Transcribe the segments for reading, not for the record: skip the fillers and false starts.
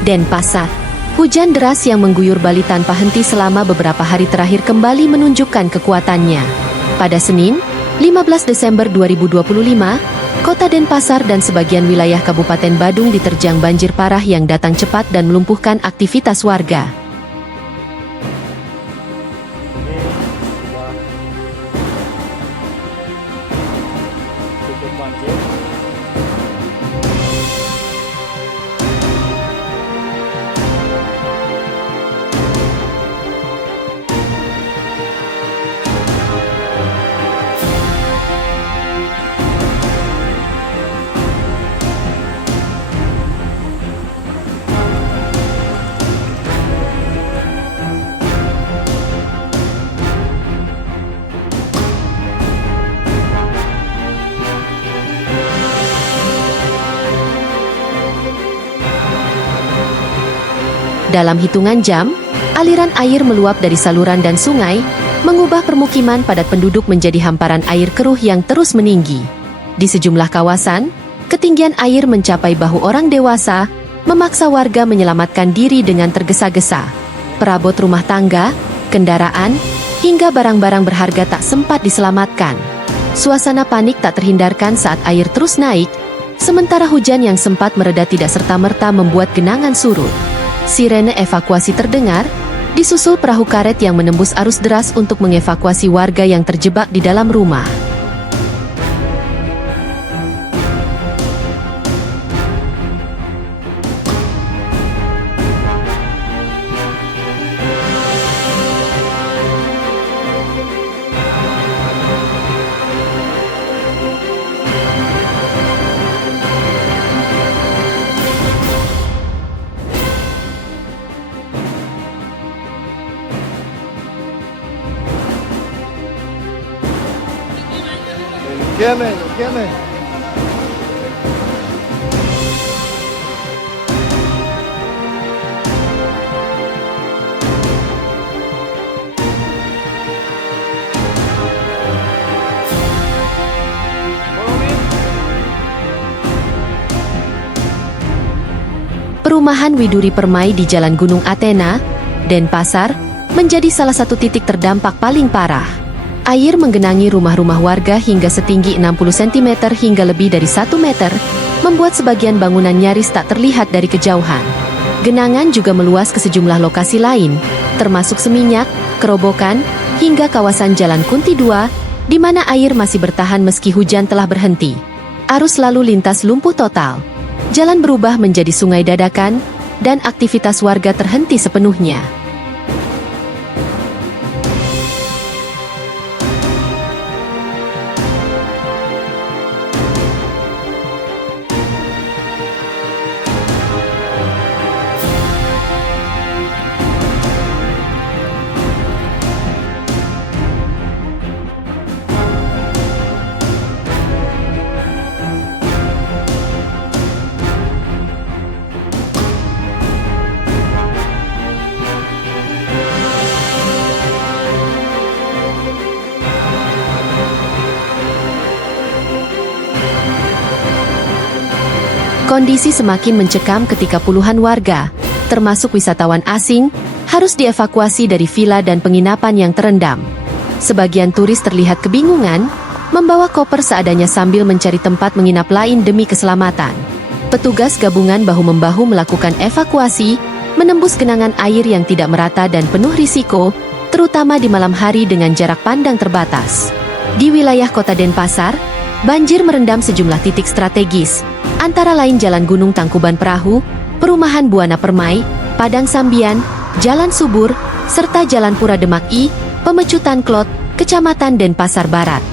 Denpasar. Hujan deras yang mengguyur Bali tanpa henti selama beberapa hari terakhir kembali menunjukkan kekuatannya. Pada Senin, 15 Desember 2025, Kota Denpasar dan sebagian wilayah Kabupaten Badung diterjang banjir parah yang datang cepat dan melumpuhkan aktivitas warga. Dalam hitungan jam, aliran air meluap dari saluran dan sungai, mengubah permukiman padat penduduk menjadi hamparan air keruh yang terus meninggi. Di sejumlah kawasan, ketinggian air mencapai bahu orang dewasa, memaksa warga menyelamatkan diri dengan tergesa-gesa. Perabot rumah tangga, kendaraan, hingga barang-barang berharga tak sempat diselamatkan. Suasana panik tak terhindarkan saat air terus naik, sementara hujan yang sempat mereda tidak serta-merta membuat genangan surut. Sirene evakuasi terdengar, disusul perahu karet yang menembus arus deras untuk mengevakuasi warga yang terjebak di dalam rumah. ¿Quién es? Perumahan Widuri Permai di Jalan Gunung Athena, Denpasar, menjadi salah satu titik terdampak paling parah. Air menggenangi rumah-rumah warga hingga setinggi 60 cm hingga lebih dari 1 meter, membuat sebagian bangunan nyaris tak terlihat dari kejauhan. Genangan juga meluas ke sejumlah lokasi lain, termasuk Seminyak, Kerobokan, hingga kawasan Jalan Kunti 2, di mana air masih bertahan meski hujan telah berhenti. Arus lalu lintas lumpuh total. Jalan berubah menjadi sungai dadakan, dan aktivitas warga terhenti sepenuhnya. Kondisi semakin mencekam ketika puluhan warga, termasuk wisatawan asing, harus dievakuasi dari villa dan penginapan yang terendam. Sebagian turis terlihat kebingungan, membawa koper seadanya sambil mencari tempat menginap lain demi keselamatan. Petugas gabungan bahu-membahu melakukan evakuasi, menembus genangan air yang tidak merata dan penuh risiko, terutama di malam hari dengan jarak pandang terbatas. Di wilayah Kota Denpasar, banjir merendam sejumlah titik strategis, antara lain Jalan Gunung Tangkuban Perahu, Perumahan Buana Permai, Padang Sambian, Jalan Subur, serta Jalan Pura Demak I, Pemecutan Klot, Kecamatan Denpasar Barat.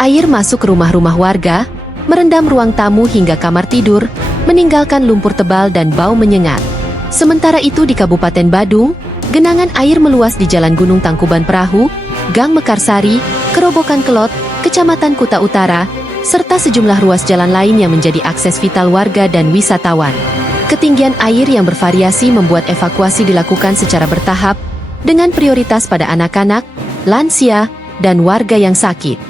Air masuk ke rumah-rumah warga, merendam ruang tamu hingga kamar tidur, meninggalkan lumpur tebal dan bau menyengat. Sementara itu di Kabupaten Badung, genangan air meluas di Jalan Gunung Tangkuban Perahu, Gang Mekarsari, Kerobokan Kelot, Kecamatan Kuta Utara, serta sejumlah ruas jalan lain yang menjadi akses vital warga dan wisatawan. Ketinggian air yang bervariasi membuat evakuasi dilakukan secara bertahap, dengan prioritas pada anak-anak, lansia, dan warga yang sakit.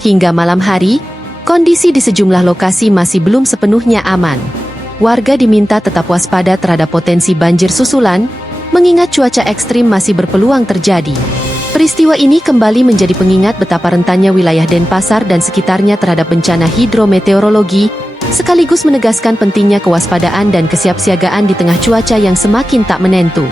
Hingga malam hari, kondisi di sejumlah lokasi masih belum sepenuhnya aman. Warga diminta tetap waspada terhadap potensi banjir susulan, mengingat cuaca ekstrim masih berpeluang terjadi. Peristiwa ini kembali menjadi pengingat betapa rentannya wilayah Denpasar dan sekitarnya terhadap bencana hidrometeorologi, sekaligus menegaskan pentingnya kewaspadaan dan kesiapsiagaan di tengah cuaca yang semakin tak menentu.